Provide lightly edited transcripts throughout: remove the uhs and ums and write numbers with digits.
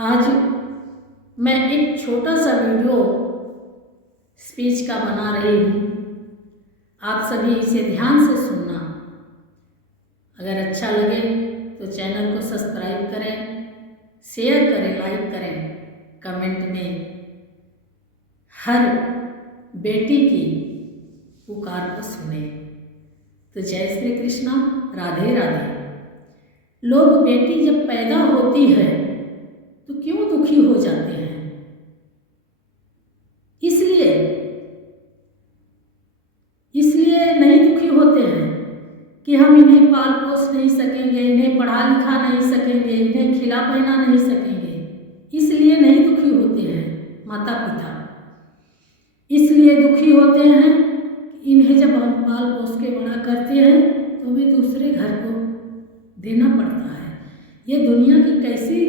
आज मैं एक छोटा सा वीडियो स्पीच का बना रही हूँ। आप सभी इसे ध्यान से सुनना। अगर अच्छा लगे तो चैनल को सब्सक्राइब करें, शेयर करें, लाइक करें, कमेंट में हर बेटी की पुकार को सुने। तो जय श्री कृष्णा, राधे राधे। लोग बेटी जब पैदा होती है तो क्यों दुखी हो जाते हैं? इसलिए नहीं दुखी होते हैं कि हम इन्हें पाल पोस नहीं सकेंगे, इन्हें पढ़ा लिखा नहीं सकेंगे, इन्हें खिला पहना नहीं सकेंगे। इसलिए नहीं दुखी होते हैं माता पिता। इसलिए दुखी होते हैं कि इन्हें जब हम पाल पोस के बड़ा करते हैं तो हमें दूसरे घर को देना पड़ता है। ये दुनिया की कैसी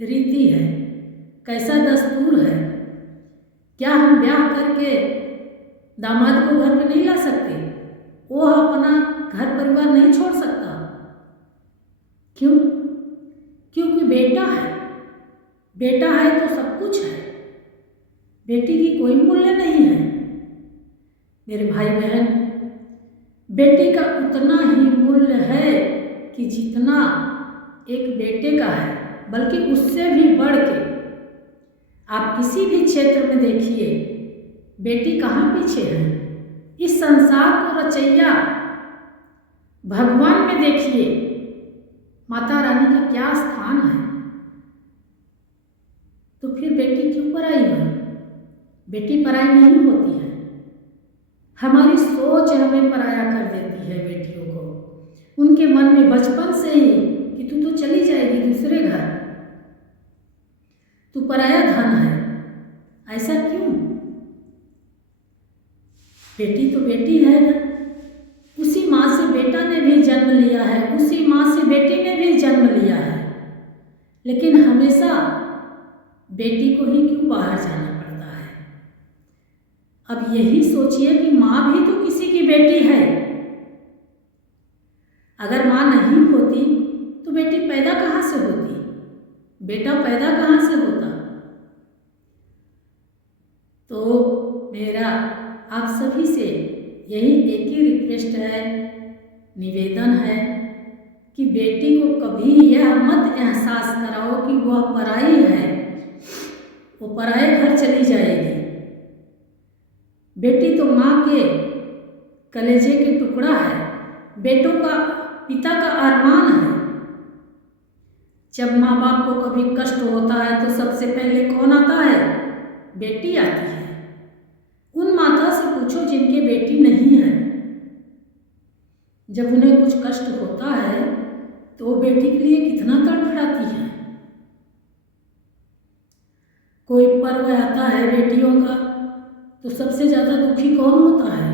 रीति है, कैसा दस्तूर है। क्या हम ब्याह करके दामाद को घर पे नहीं ला सकते? वो अपना घर परिवार नहीं छोड़ सकता? क्यों? क्योंकि बेटा है। बेटा है तो सब कुछ है। बेटी की कोई मूल्य नहीं है। मेरे भाई बहन, बेटी का उतना ही मूल्य है कि जितना एक बेटे का है, बल्कि उससे भी बढ़ के। आप किसी भी क्षेत्र में देखिए, बेटी कहाँ पीछे है। इस संसार को रचैया भगवान में देखिए, माता रानी का क्या स्थान है। तो फिर बेटी क्यों पराई है? बेटी पराई नहीं होती है। हमारी सोच हमें पराया कर देती है बेटियों को। उनके मन में बचपन से ही कि तू तो चली जाएगी दूसरे घर, तू पराया धन है। ऐसा क्यों? बेटी तो बेटी है ना। उसी माँ से बेटा ने भी जन्म लिया है, उसी माँ से बेटे ने भी जन्म लिया है। लेकिन हमेशा बेटी को ही क्यों बाहर जाना पड़ता है? अब यही सोचिए कि माँ भी तो किसी की बेटी है। अगर माँ नहीं होती तो बेटी पैदा कहाँ से होती? बेटा पैदा कहाँ से होता? तो मेरा आप सभी से यही एक ही रिक्वेस्ट है, निवेदन है कि बेटी को कभी यह मत एहसास कराओ कि वह पराई है, वो पराए घर चली जाएगी। बेटी तो माँ के कलेजे के टुकड़ा है, बेटों का पिता का अरमान है। जब माँ बाप को कभी कष्ट होता है तो सबसे पहले कौन आता है? बेटी आती है। उन माता से पूछो जिनके बेटी नहीं है। जब उन्हें कुछ कष्ट होता है तो वो बेटी के लिए कितना तड़फड़ाती है। कोई पर्व आता है बेटियों का तो सबसे ज़्यादा दुखी कौन होता है?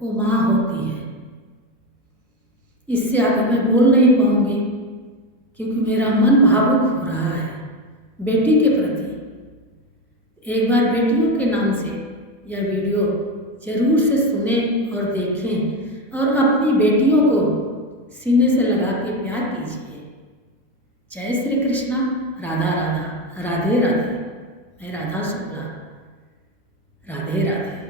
वो माँ होती है। इससे आगे मैं बोल नहीं पाऊँगी क्योंकि मेरा मन भावुक हो रहा है बेटी के प्रति। एक बार बेटियों के नाम से यह वीडियो जरूर से सुने और देखें और अपनी बेटियों को सीने से लगा के प्यार कीजिए। जय श्री कृष्णा, राधा राधा, राधे राधे। मैं राधा शुक्ला, राधे राधे।